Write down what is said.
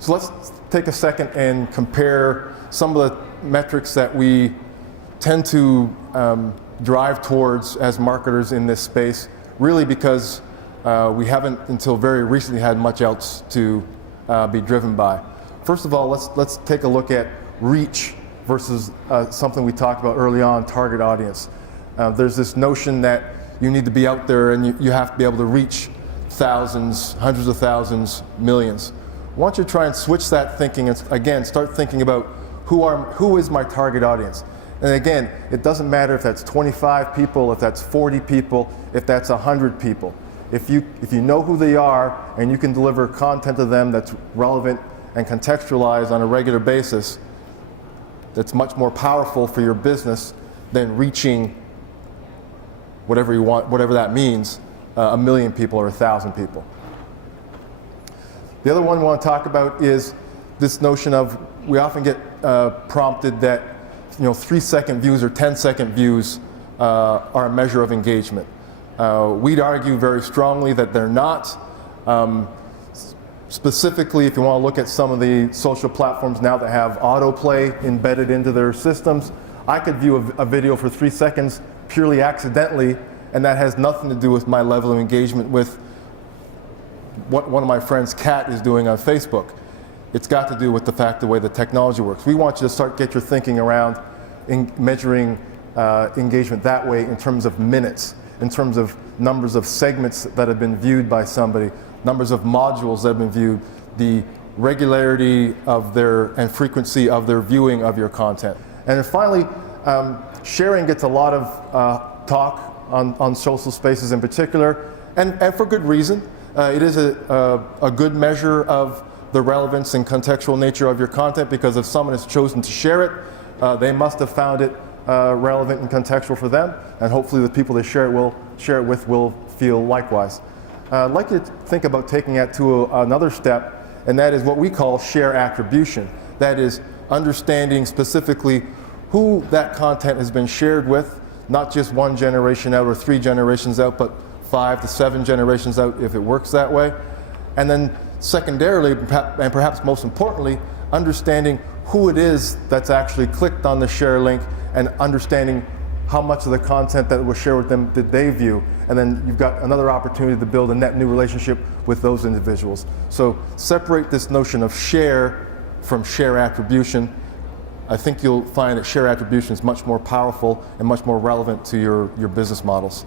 So let's take a second and compare some of the metrics that we tend to drive towards as marketers in this space, really because we haven't until very recently had much else to be driven by. First of all, let's take a look at reach versus something we talked about early on, target audience. There's this notion that you need to be out there and you have to be able to reach thousands, hundreds of thousands, millions. Why don't you try and switch that thinking and again start thinking about who is my target audience? And again, it doesn't matter if that's 25 people, if that's 40 people, if that's 100 people. If you know who they are and you can deliver content to them that's relevant and contextualized on a regular basis, that's much more powerful for your business than reaching whatever you want, whatever that means, 1 million people or 1,000 people. The other one we want to talk about is this notion of, we often get prompted that 3-second views or 10-second views are a measure of engagement. We'd argue very strongly that they're not. Specifically, if you want to look at some of the social platforms now that have autoplay embedded into their systems, I could view a video for 3 seconds purely accidentally, and that has nothing to do with my level of engagement with what one of my friends' cat is doing on Facebook. It's got to do with the way the technology works. We want you to get your thinking around measuring engagement that way in terms of minutes, in terms of numbers of segments that have been viewed by somebody, numbers of modules that have been viewed, the regularity of and frequency of their viewing of your content. And then finally, sharing gets a lot of talk on social spaces in particular, and for good reason. It is a good measure of the relevance and contextual nature of your content, because if someone has chosen to share it, they must have found it relevant and contextual for them, and hopefully the people they share it with will feel likewise. I'd like you to think about taking that to another step, and that is what we call share attribution. That is understanding specifically who that content has been shared with, not just 1 generation out or 3 generations out, but 5 to 7 generations out if it works that way. And then secondarily, and perhaps most importantly, understanding who it is that's actually clicked on the share link, and understanding how much of the content that was shared with them did they view. And then you've got another opportunity to build a net new relationship with those individuals. So separate this notion of share from share attribution. I think you'll find that share attribution is much more powerful and much more relevant to your business models.